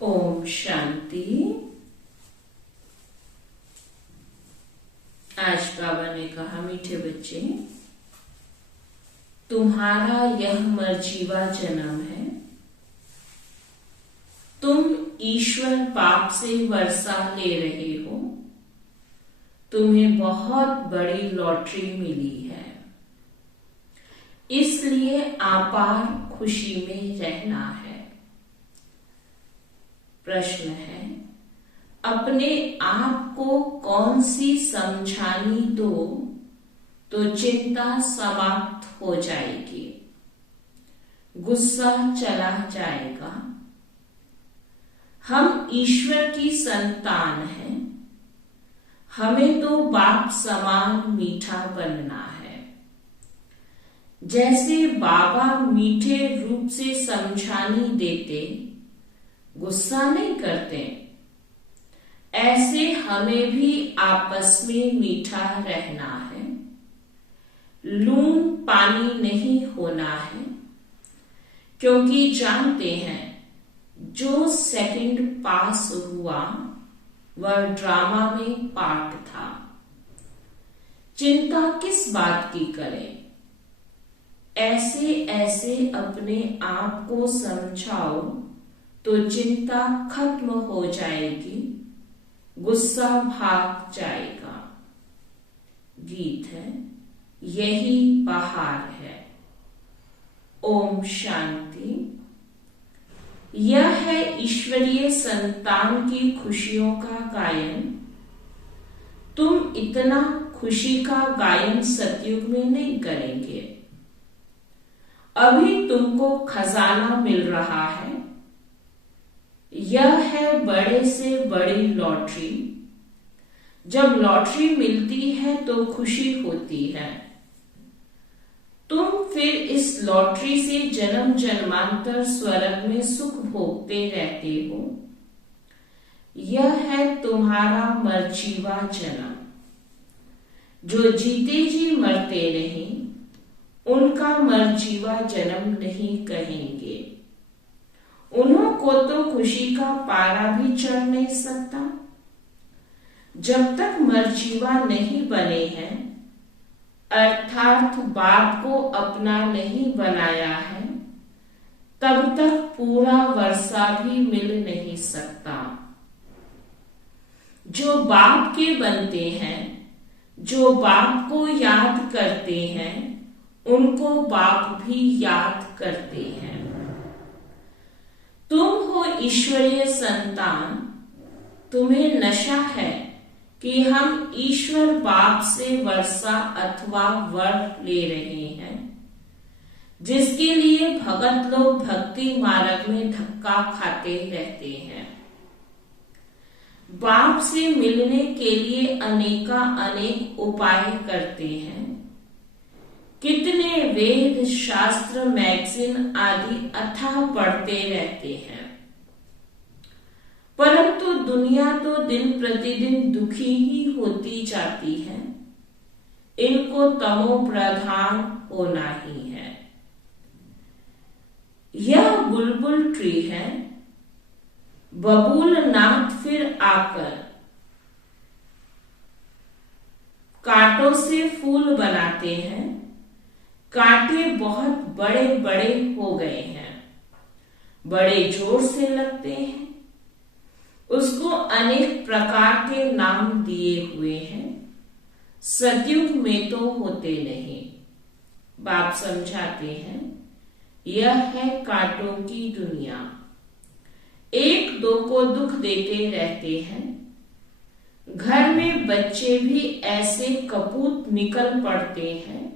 ओम शांति। आज बाबा ने कहा, मीठे बच्चे, तुम्हारा यह मर्जीवा जन्म है। तुम ईश्वर पाप से वर्षा ले रहे हो। तुम्हें बहुत बड़ी लॉटरी मिली है, इसलिए अपार खुशी में रहना है। प्रश्न है, अपने आप को कौन सी समझानी दो तो चिंता समाप्त हो जाएगी, गुस्सा चला जाएगा। हम ईश्वर की संतान हैं। हमें तो बाप समान मीठा बनना है। जैसे बाबा मीठे रूप से समझानी देते, गुस्सा नहीं करते, ऐसे हमें भी आपस में मीठा रहना है। लून पानी नहीं होना है, क्योंकि जानते हैं जो सेकंड पास हुआ वह ड्रामा में पार्ट था। चिंता किस बात की करें। ऐसे ऐसे अपने आप को समझाओ तो चिंता खत्म हो जाएगी, गुस्सा भाग जाएगा। गीत है, यही बहार है। ओम शांति। यह है ईश्वरीय संतान की खुशियों का गायन। तुम इतना खुशी का गायन सतयुग में नहीं करेंगे। अभी तुमको खजाना मिल रहा है। यह है बड़े से बड़ी लॉटरी। जब लॉटरी मिलती है तो खुशी होती है। तुम फिर इस लॉटरी से जन्म जन्मांतर स्वर्ग में सुख भोगते रहते हो। यह है तुम्हारा मर्जीवा जन्म। जो जीते जी मरते नहीं, उनका मर्जीवा जन्म नहीं कहेंगे। उन्हों को तो खुशी का पारा भी चढ़ नहीं सकता। जब तक मर्जीवा नहीं बने हैं, अर्थात बाप को अपना नहीं बनाया है, तब तक पूरा वर्षा भी मिल नहीं सकता। जो बाप के बनते हैं, जो बाप को याद करते हैं, उनको बाप भी याद करते हैं। तुम हो ईश्वरीय संतान। तुम्हें नशा है कि हम ईश्वर बाप से वर्षा अथवा वर ले रहे हैं, जिसके लिए भगत लोग भक्ति मार्ग में धक्का खाते रहते हैं। बाप से मिलने के लिए अनेका अनेक उपाय करते हैं। कितने वेद शास्त्र मैगजीन आदि अथाह पढ़ते रहते हैं, परंतु दुनिया तो दिन प्रतिदिन दुखी ही होती जाती है। इनको तमो प्रधान होना ही है। यह बुलबुल ट्री है। बबूल नाथ फिर आकर कांटों से फूल बनाते हैं। कांटे बहुत बड़े बड़े हो गए हैं, बड़े जोर से लगते हैं। उसको अनेक प्रकार के नाम दिए हुए हैं। सतयुग में तो होते नहीं। बाप समझाते हैं, यह है कांटों की दुनिया। एक दो को दुख देते रहते हैं। घर में बच्चे भी ऐसे कपूत निकल पड़ते हैं,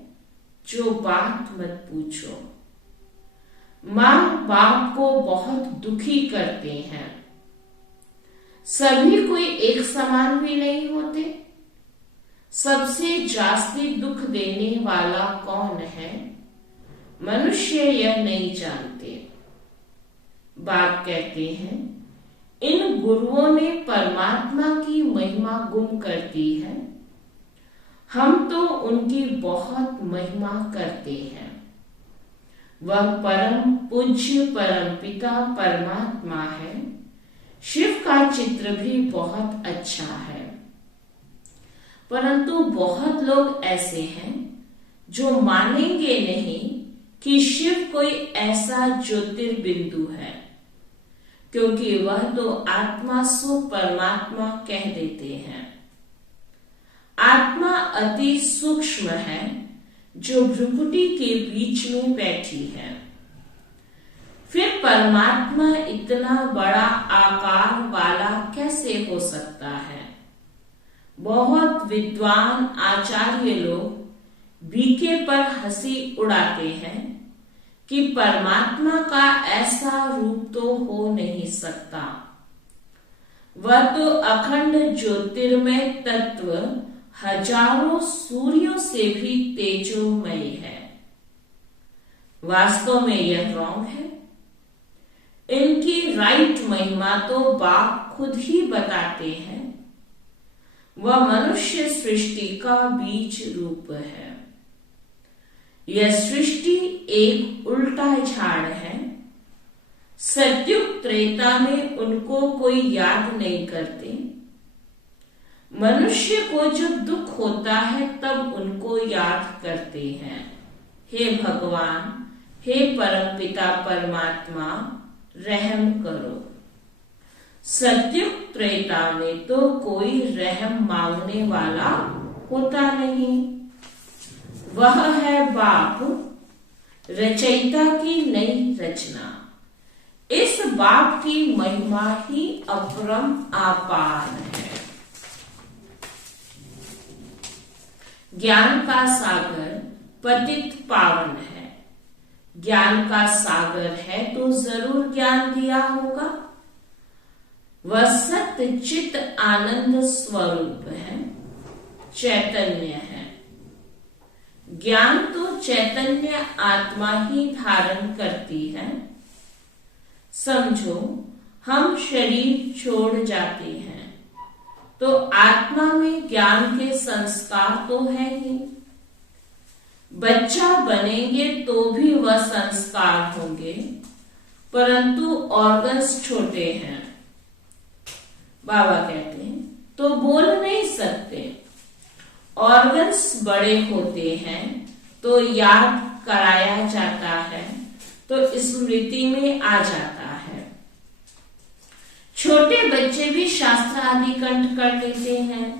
जो बात मत पूछो। माँ बाप को बहुत दुखी करते हैं। सभी कोई एक समान भी नहीं होते। सबसे जास्ती दुख देने वाला कौन है, मनुष्य यह नहीं जानते। बाप कहते हैं, इन गुरुओं ने परमात्मा की महिमा गुम कर दी है। हम तो उनकी बहुत महिमा करते हैं। वह परम पूज्य परमपिता परमात्मा है, शिव का चित्र भी बहुत अच्छा है, परंतु बहुत लोग ऐसे हैं जो मानेंगे नहीं कि शिव कोई ऐसा ज्योतिर्बिंदु है, क्योंकि वह तो आत्मा सो परमात्मा कह देते हैं। आत्मा अति सूक्ष्म है जो भ्रुकुटी के बीच में बैठी है। फिर परमात्मा इतना बड़ा आकार वाला कैसे हो सकता है? बहुत विद्वान आचार्य लोग बीके पर हंसी उड़ाते हैं कि परमात्मा का ऐसा रूप तो हो नहीं सकता। वह तो अखंड ज्योतिर्मय तत्व हजारों सूर्यों से भी तेजोमय है। वास्तव में यह रॉन्ग है। इनकी राइट महिमा तो बाप खुद ही बताते हैं। वह मनुष्य सृष्टि का बीज रूप है। यह सृष्टि एक उल्टा झाड़ है। सत्युग त्रेता में उनको कोई याद नहीं करते। मनुष्य को जब दुख होता है तब उनको याद करते हैं। हे भगवान, हे परमपिता परमात्मा, रहम करो। सत्युग त्रेता में तो कोई रहम मांगने वाला होता नहीं। वह है बाप, रचयिता की नई रचना। इस बाप की महिमा ही अपरम अपार है। ज्ञान का सागर पतित पावन है। ज्ञान का सागर है तो जरूर ज्ञान दिया होगा। वह सत्य चित आनंद स्वरूप है, चैतन्य है। ज्ञान तो चैतन्य आत्मा ही धारण करती है। समझो, हम शरीर छोड़ जाते हैं तो आत्मा में ज्ञान के संस्कार तो है ही। बच्चा बनेंगे तो भी वह संस्कार होंगे, परंतु ऑर्गन्स छोटे हैं। बाबा कहते हैं तो बोल नहीं सकते। ऑर्गन्स बड़े होते हैं तो याद कराया जाता है तो स्मृति में आ जाता है। छोटे बच्चे भी शास्त्र आदि कंठ कर लेते हैं।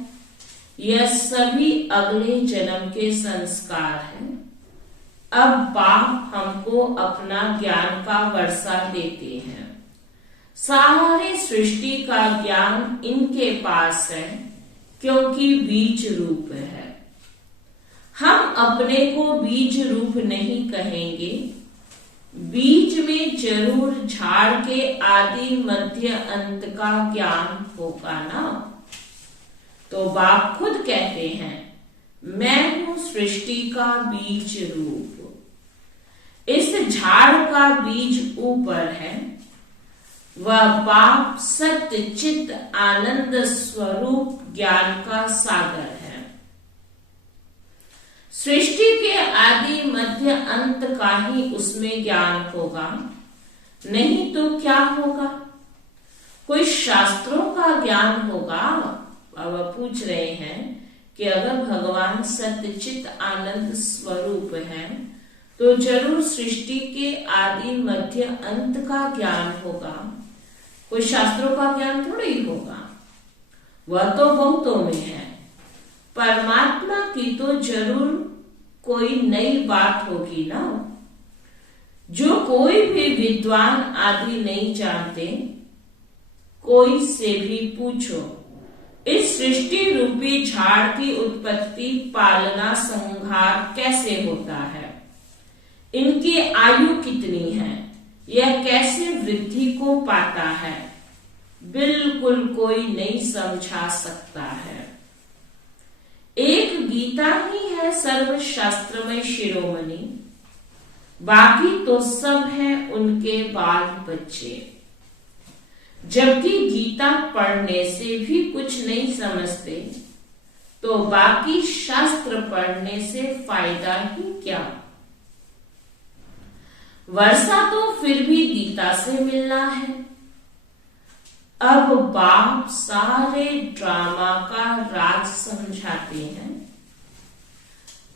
यह सभी अगले जन्म के संस्कार हैं। अब बाप हमको अपना ज्ञान का वर्षा देते हैं। सारे सृष्टि का ज्ञान इनके पास है, क्योंकि बीज रूप है। हम अपने को बीज रूप नहीं कहेंगे। बीज में जरूर झाड़ के आदि मध्य अंत का ज्ञान होगा ना। तो बाप खुद कहते हैं, मैं हूं सृष्टि का बीज रूप। इस झाड़ का बीज ऊपर है। वह बाप सत्य चित्त आनंद स्वरूप ज्ञान का सागर है। सृष्टि के आदि मध्य अंत का ही उसमें ज्ञान होगा, नहीं तो क्या होगा? कोई शास्त्रों का ज्ञान होगा? बाबा पूछ रहे हैं कि अगर भगवान सत्य चित्त आनंद स्वरूप है तो जरूर सृष्टि के आदि मध्य अंत का ज्ञान होगा। कोई शास्त्रों का ज्ञान थोड़ी ही होगा। वह तो बहुतों में है। परमात्मा की तो जरूर कोई नई बात होगी ना, जो कोई भी विद्वान आदि नहीं जानते। कोई से भी पूछो, इस सृष्टि रूपी झाड़ की उत्पत्ति पालना संहार कैसे होता है? इनकी आयु कितनी है? यह कैसे वृद्धि को पाता है? बिल्कुल कोई नहीं समझा सकता है। एक गीता ही है सर्वशास्त्रमय शिरोमणि, बाकी तो सब है उनके बाल बच्चे। जबकि गीता पढ़ने से भी कुछ नहीं समझते तो बाकी शास्त्र पढ़ने से फायदा ही क्या? वर्षा तो फिर भी गीता से मिलना है। अब बाप सारे ड्रामा का राज समझाते हैं।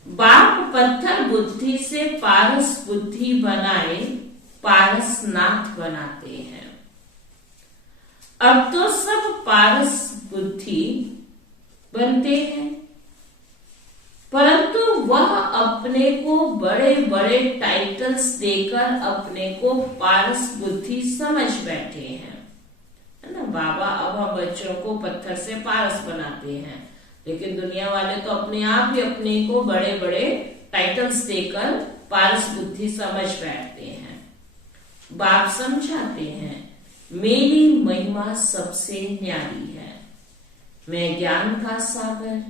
बाप पत्थर बुद्धि से पारस बुद्धि बनाए पारसनाथ बनाते हैं। अब तो सब पारस बुद्धि बनते हैं, परंतु वह अपने को बड़े बड़े टाइटल्स देकर अपने को पारस बुद्धि समझ बैठे हैं, है ना। बाबा अब हम बच्चों को पत्थर से पारस बनाते हैं, लेकिन दुनिया वाले तो अपने आप ही अपने को बड़े बड़े टाइटल्स देकर पारस बुद्धि समझ बैठते हैं। बाप समझाते हैं, मेरी महिमा सबसे न्यारी है। मैं ज्ञान का सागर,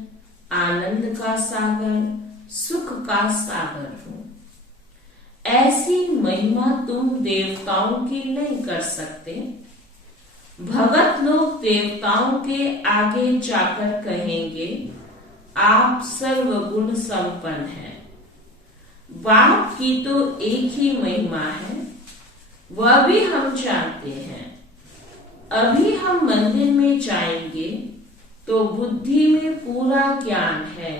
आनंद का सागर, सुख का सागर हूं। ऐसी महिमा तुम देवताओं की नहीं कर सकते। भगत लोग देवताओं के आगे जाकर कहेंगे, आप सर्वगुण संपन्न हैं। बाप की तो एक ही महिमा है, वह भी हम जानते हैं। अभी हम मंदिर में जाएंगे तो बुद्धि में पूरा ज्ञान है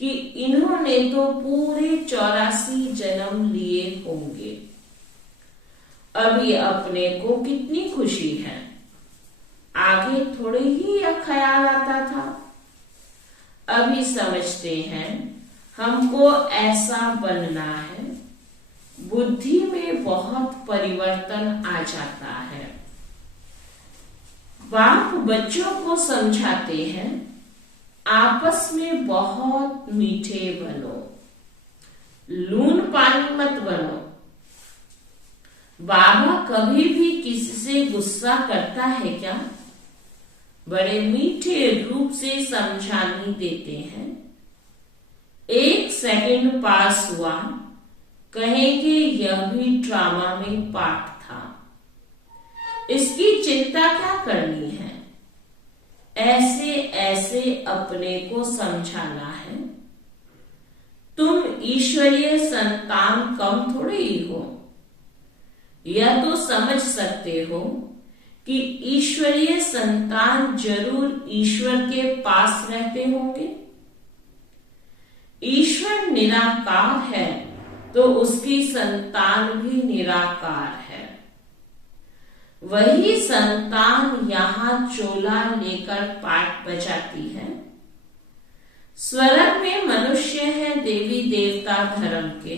कि इन्होंने तो पूरे 84 जन्म लिए होंगे। अभी अपने को कितनी खुशी है, आगे थोड़े ही यह ख्याल आता था। अभी समझते हैं हमको ऐसा बनना है। बुद्धि में बहुत परिवर्तन आ जाता है। बाप बच्चों को समझाते हैं, आपस में बहुत मीठे बनो, लून पानी मत बनो। बाबा कभी भी किसी से गुस्सा करता है क्या? बड़े मीठे रूप से समझाने देते हैं। 1 सेकंड पास हुआ, कहेंगे यह भी ड्रामा में पार्ट था, इसकी चिंता क्या करनी है। ऐसे ऐसे अपने को समझाना है। तुम ईश्वरीय संतान कम थोड़े ही हो। यह तो समझ सकते हो कि ईश्वरीय संतान जरूर ईश्वर के पास रहते होंगे। ईश्वर निराकार है तो उसकी संतान भी निराकार है। वही संतान यहाँ चोला लेकर पाठ बजाती है। स्वर्ग में मनुष्य है देवी देवता धर्म के।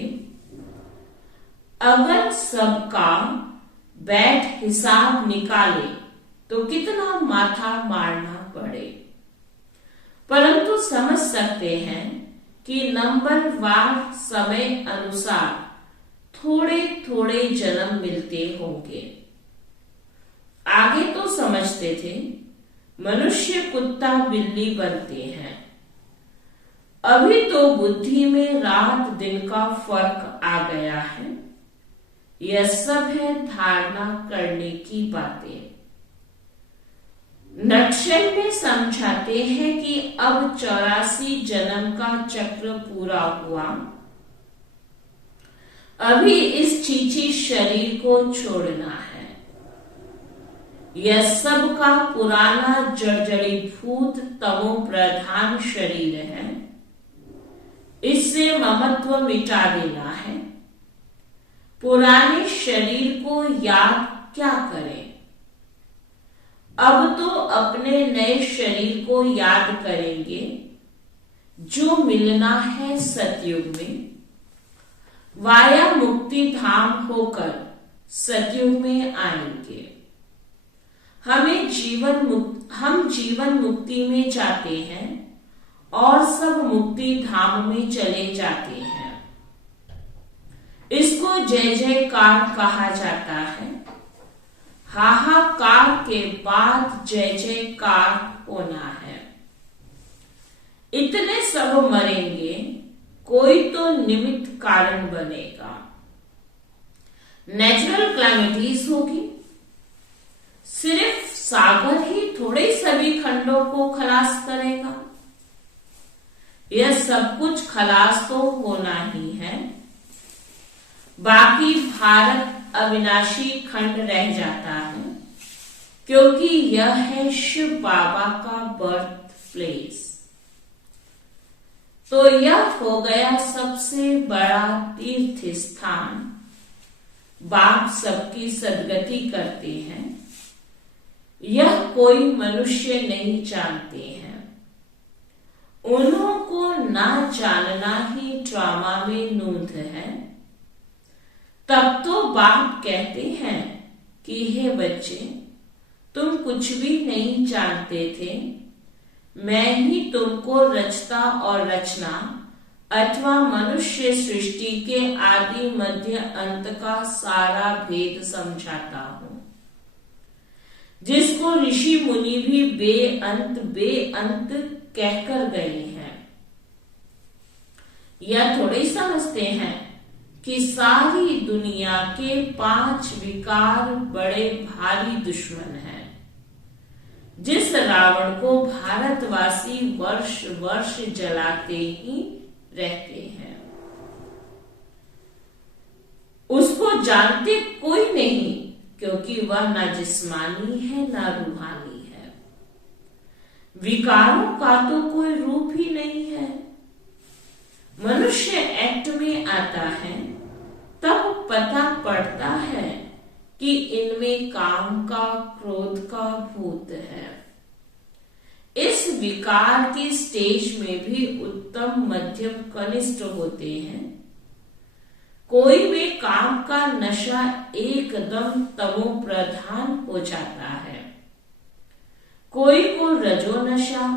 अगर सबका बैठ हिसाब निकाले तो कितना माथा मारना पड़े, परंतु समझ सकते हैं कि नंबरवार समय अनुसार थोड़े थोड़े जन्म मिलते होंगे। आगे तो समझते थे मनुष्य कुत्ता बिल्ली बनते हैं। अभी तो बुद्धि में रात दिन का फर्क आ गया है। यह सब है धारणा करने की बातें। नक्शल में समझाते हैं कि अब 84 जन्म का चक्र पूरा हुआ। अभी इस चीची शरीर को छोड़ना है। यह सब का पुराना जर्जरीभूत तमो प्रधान शरीर है। इससे ममत्व मिटा देना है। पुराने शरीर को याद क्या करें? अब तो अपने नए शरीर को याद करेंगे जो मिलना है सतयुग में। वाया मुक्ति धाम होकर सतयुग में आएंगे। हम जीवन मुक्ति में जाते हैं और सब मुक्ति धाम में चले जाते हैं। इसको जय जयकार कहा जाता है। हाहाकार के बाद जय जयकार होना है। इतने सब मरेंगे, कोई तो निमित्त कारण बनेगा। नेचुरल क्लैमिटीज होगी। सिर्फ सागर ही थोड़े सभी खंडों को खलास करेगा। यह सब कुछ खलास तो होना ही है। बाकी भारत अविनाशी खंड रह जाता है। क्योंकि यह है शिव बाबा का बर्थ प्लेस। तो यह हो गया सबसे बड़ा तीर्थ स्थान। बाप सबकी सदगति करते हैं, यह कोई मनुष्य नहीं जानते हैं। उन्हों को ना जानना ही ड्रामा में नूंद है। तब तो बाप कहते हैं कि हे बच्चे, तुम कुछ भी नहीं जानते थे, मैं ही तुमको रचता और रचना अथवा मनुष्य सृष्टि के आदि मध्य अंत का सारा भेद समझाता हूं, जिसको ऋषि मुनि भी बेअंत कहकर गए हैं। यह थोड़े ही समझते हैं कि सारी दुनिया के 5 विकार बड़े भारी दुश्मन हैं, जिस रावण को भारतवासी वर्ष वर्ष जलाते ही रहते हैं। उसको जानते कोई नहीं, क्योंकि वह ना जिस्मानी है ना रूहानी है। विकारों का तो कोई रूप ही नहीं है। मनुष्य एक्ट में आता है तब पता पड़ता है कि इनमें काम का, क्रोध का भूत है। इस विकार की स्टेज में भी उत्तम, मध्यम, कनिष्ठ होते हैं। कोई में काम का नशा एकदम तमो प्रधान हो जाता है, कोई को रजो नशा,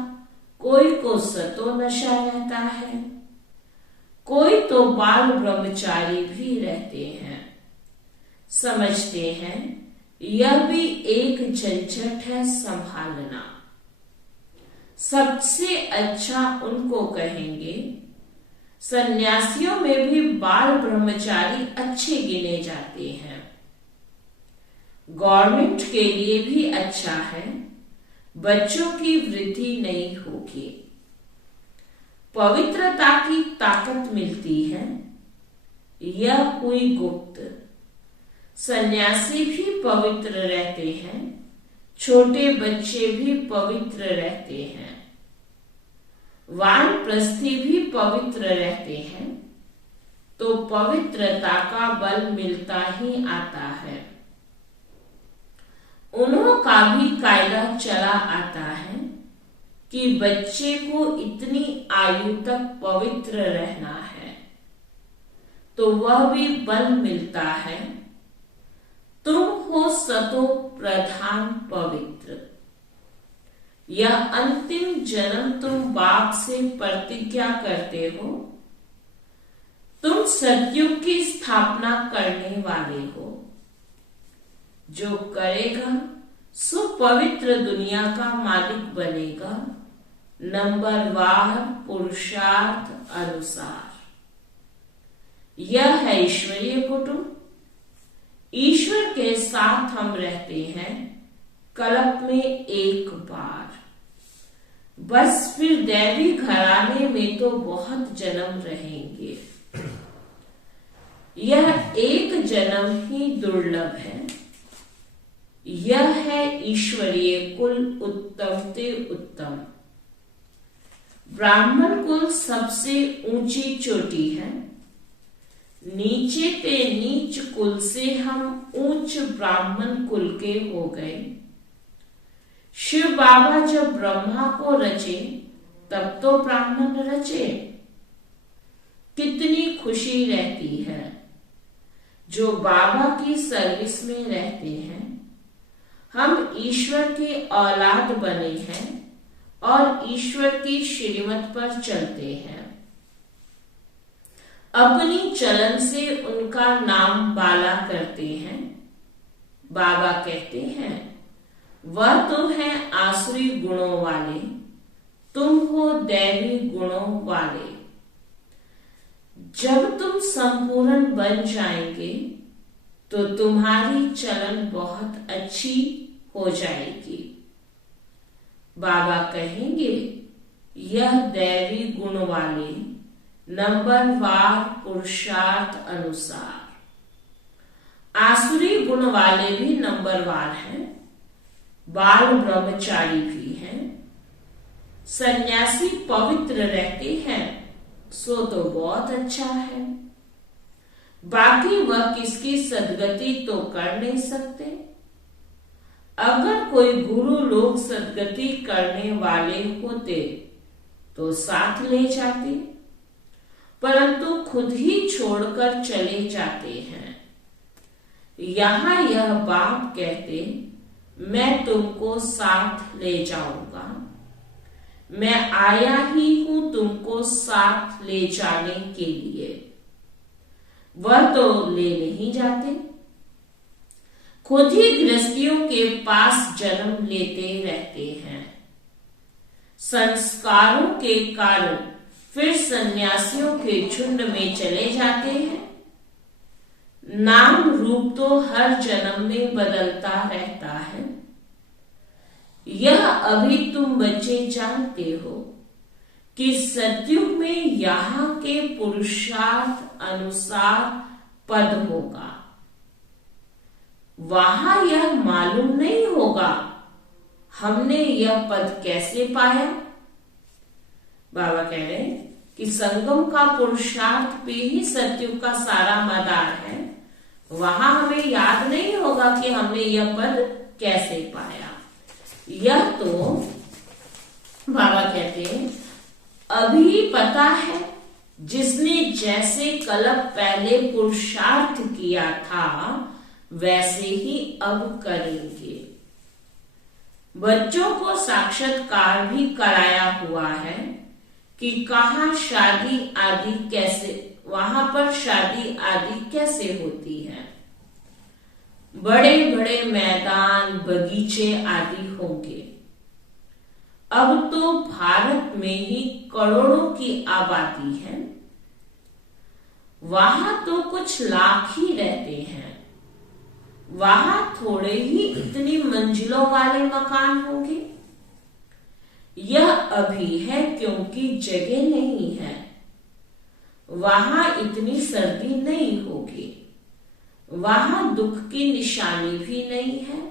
कोई को सतो नशा रहता है, कोई तो बाल ब्रह्मचारी भी रहते हैं। समझते हैं यह भी एक झंझट है संभालना। सबसे अच्छा उनको कहेंगे, सन्यासियों में भी बाल ब्रह्मचारी अच्छे गिने जाते हैं। गवर्नमेंट के लिए भी अच्छा है, बच्चों की वृद्धि नहीं होगी, पवित्रता की ताकत मिलती है। यह हुई गुप्त। सन्यासी भी पवित्र रहते हैं, छोटे बच्चे भी पवित्र रहते हैं, वानप्रस्थी भी पवित्र रहते हैं। तो पवित्रता का बल मिलता ही आता है। उन्हों का भी कायदा चला आता है कि बच्चे को इतनी आयु तक पवित्र रहना है, तो वह भी बल मिलता है। तुम हो सतो प्रधान पवित्र। यह अंतिम जन्म तुम बाप से प्रतिज्ञा करते हो। तुम सतयुग की स्थापना करने वाले हो। जो करेगा सो पवित्र दुनिया का मालिक बनेगा, नंबरवार पुरुषार्थ अनुसार। यह है ईश्वरीय कुटुंब। ईश्वर के साथ हम रहते हैं कल्प में एक बार, बस फिर दैवी घराने में तो बहुत जन्म रहेंगे। यह एक जन्म ही दुर्लभ है। यह है ईश्वरीय कुल उत्तम ते उत्तम। ब्राह्मण कुल सबसे ऊंची चोटी है। नीचे ते नीच कुल से हम उच्च ब्राह्मण कुल के हो गए। शिव बाबा जब ब्रह्मा को रचे तब तो ब्राह्मण रचे। कितनी खुशी रहती है जो बाबा की सर्विस में रहते हैं। हम ईश्वर की औलाद बने हैं और ईश्वर की श्रीमत पर चलते हैं। अपनी चलन से उनका नाम बाला करते हैं। बाबा कहते हैं वह तो है आसुरी गुणों वाले, तुम हो दैवी गुणों वाले। जब तुम संपूर्ण बन जाएंगे तो तुम्हारी चलन बहुत अच्छी हो जाएगी। बाबा कहेंगे यह दैवी गुण वाले नंबरवार पुरुषार्थ अनुसार। आसुरी गुण वाले भी नंबरवार हैं, बाल ब्रह्मचारी भी हैं, सन्यासी पवित्र रहते हैं, सो तो बहुत अच्छा है। बाकी वह किसकी सदगति तो कर नहीं सकते। अगर कोई गुरु लोग सदगति करने वाले होते तो साथ ले जाते, परंतु खुद ही छोड़कर चले जाते हैं। यहां यह बाप कहते, मैं तुमको साथ ले जाऊंगा, मैं आया ही हूं तुमको साथ ले जाने के लिए। वह तो ले नहीं जाते, खुद ही गृहस्थियों के पास जन्म लेते रहते हैं। संस्कारों के कारण फिर सन्यासियों के झुंड में चले जाते हैं। नाम रूप तो हर जन्म में बदलता रहता है। यह अभी तुम बच्चे जानते हो कि सतयुग में यहाँ के पुरुषार्थ अनुसार पद होगा, वहां यह मालूम नहीं होगा हमने यह पद कैसे पाया। बाबा कह रहे हैं कि संगम का पुरुषार्थ पे ही सतयुग का सारा मदार है। वहां हमें याद नहीं होगा कि हमने यह पद कैसे पाया। यह तो बाबा कहते हैं अभी पता है, जिसने जैसे कल्प पहले पुरुषार्थ किया था वैसे ही अब करेंगे। बच्चों को साक्षात्कार भी कराया हुआ है कि कहाँ शादी आदि कैसे, वहां पर शादी आदि कैसे होती है। बड़े बड़े मैदान बगीचे आदि होंगे। अब तो भारत में ही करोड़ों की आबादी है, वहां तो कुछ लाख ही रहते हैं। वहां थोड़े ही इतनी मंजिलों वाले मकान होंगे। यह अभी है क्योंकि जगह नहीं है। वहां इतनी सर्दी नहीं होगी, वहां दुख की निशानी भी नहीं है,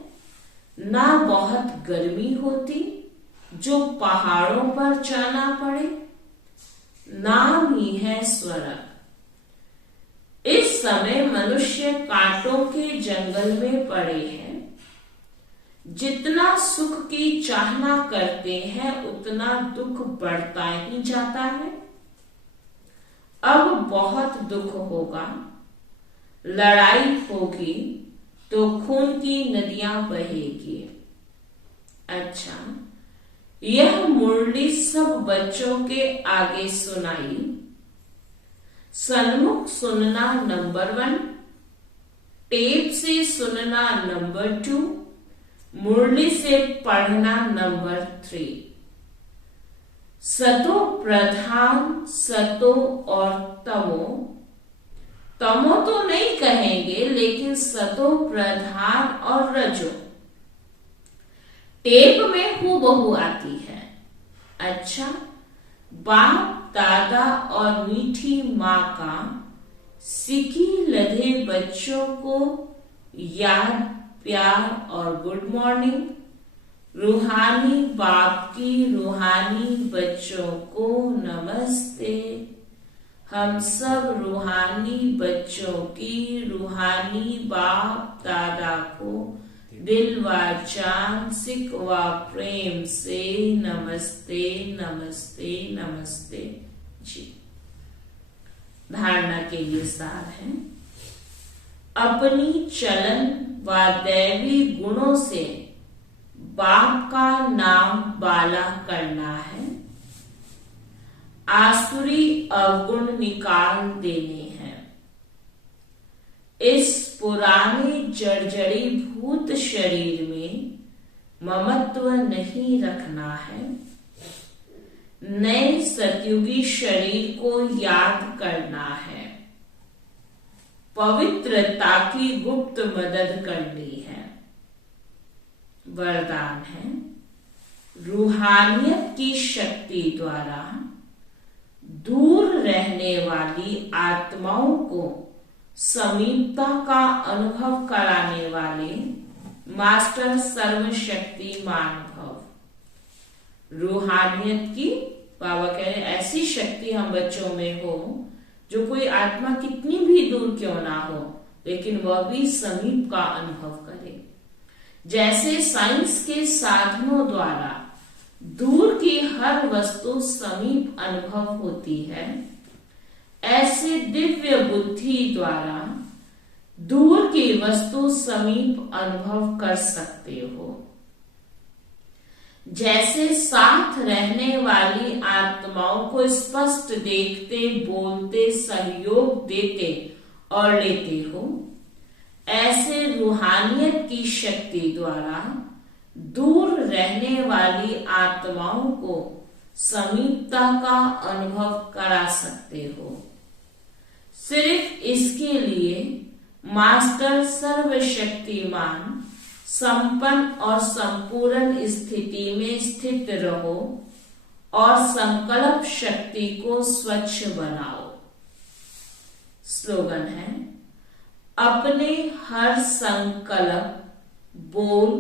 ना बहुत गर्मी होती जो पहाड़ों पर जाना पड़े। नाम ही है स्वर्ग। इस समय मनुष्य कांटों के जंगल में पड़े हैं। जितना सुख की चाहना करते हैं उतना दुख बढ़ता ही जाता है। अब बहुत दुख होगा, लड़ाई होगी तो खून की नदियां बहेगी। अच्छा, यह मुरली सब बच्चों के आगे सुनाई। सन्मुख सुनना नंबर 1, टेप से सुनना नंबर 2, मुरली से पढ़ना नंबर 3। सतो प्रधान, सतो और तमो, तमो तो नहीं कहेंगे लेकिन सतो प्रधान और रजो टेप में हूबहू आती है। अच्छा, बाप दादा और मीठी माँ का सिकी लधे बच्चों को याद, प्यार और गुड मॉर्निंग। रूहानी बाप की रूहानी बच्चों को नमस्ते। हम सब रूहानी बच्चों की रूहानी बाप दादा को दिल व जान, सिक व प्रेम से नमस्ते नमस्ते नमस्ते जी। धारणा के लिए सार है, अपनी चलन व दैवी गुणों से बाप का नाम बाला करना है। आसुरी अवगुण निकाल देने हैं। इस पुराने जर्जरी भूत शरीर में ममत्व नहीं रखना है। नए सतयुगी शरीर को याद करना है। पवित्रता की गुप्त मदद करनी है। वरदान है, रूहानियत की शक्ति द्वारा दूर रहने वाली आत्माओं को समीपता का अनुभव कराने वाले मास्टर सर्वशक्तिमान भव। रूहानियत की बाबा कह रहे ऐसी शक्ति हम बच्चों में हो जो कोई आत्मा कितनी भी दूर क्यों ना हो लेकिन वह भी समीप का अनुभव करे। जैसे साइंस के साधनों द्वारा दूर की हर वस्तु समीप अनुभव होती है, ऐसे दिव्य बुद्धि द्वारा दूर की वस्तु समीप अनुभव कर सकते हो। जैसे साथ रहने वाली आत्माओं को स्पष्ट देखते, बोलते, सहयोग देते और लेते हो, ऐसे रूहानियत की शक्ति द्वारा दूर रहने वाली आत्माओं को समीपता का अनुभव करा सकते हो। सिर्फ इसके लिए मास्टर सर्वशक्तिमान संपन्न और संपूर्ण स्थिति में स्थित रहो और संकल्प शक्ति को स्वच्छ बनाओ। स्लोगन है, अपने हर संकल्प, बोल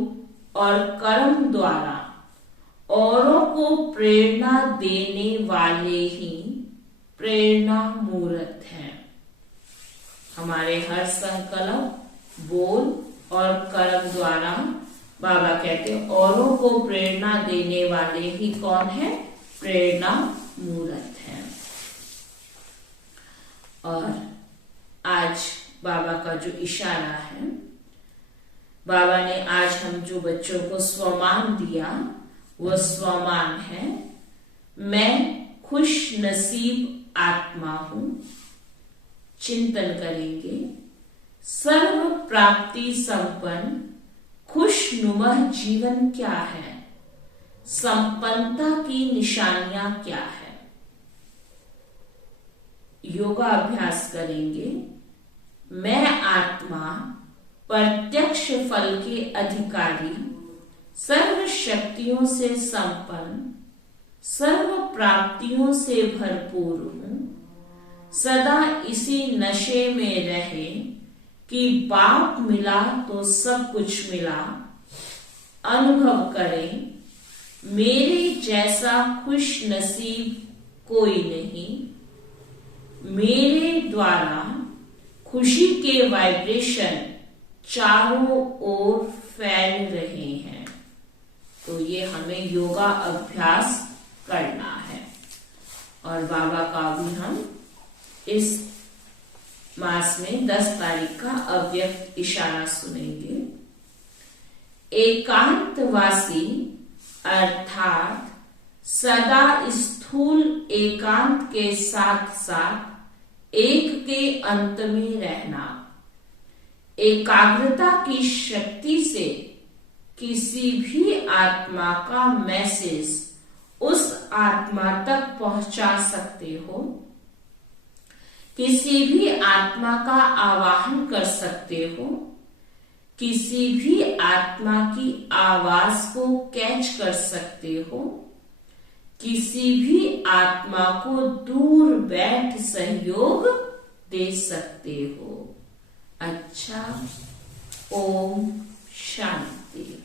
और कर्म द्वारा औरों को प्रेरणा देने वाले ही प्रेरणा मूर्त हैं। हमारे हर संकल्प, बोल और कर्म द्वारा बाबा कहते हैं औरों को प्रेरणा देने वाले ही कौन है? प्रेरणा मूर्त हैं। और आज बाबा का जो इशारा है, बाबा ने आज हम जो बच्चों को स्वमान दिया वो स्वमान है, मैं खुश नसीब आत्मा हूं। चिंतन करेंगे, सर्व प्राप्ति संपन्न खुशनुमा जीवन क्या है? संपन्नता की निशानियां क्या है? योगा अभ्यास करेंगे, मैं आत्मा प्रत्यक्ष फल के अधिकारी, सर्व शक्तियों से संपन्न, सर्व प्राप्तियों से भरपूर हूं। सदा इसी नशे में रहे कि बाप मिला तो सब कुछ मिला। अनुभव करें मेरे जैसा खुश नसीब कोई नहीं। मेरे द्वारा खुशी के वाइब्रेशन चारों ओर फैल रहे हैं। तो ये हमें योगा अभ्यास करना है। और बाबा का भी हम इस मास में 10 तारीख का अव्यक्त इशारा सुनेंगे। एकांतवासी अर्थात सदा स्थूल एकांत के साथ साथ एक के अंत में रहना। एकाग्रता की शक्ति से किसी भी आत्मा का मैसेज उस आत्मा तक पहुंचा सकते हो। किसी भी आत्मा का आवाहन कर सकते हो। किसी भी आत्मा की आवाज को कैच कर सकते हो। किसी भी आत्मा को दूर बैठ सहयोग दे सकते हो। अच्छा, ओम शांति।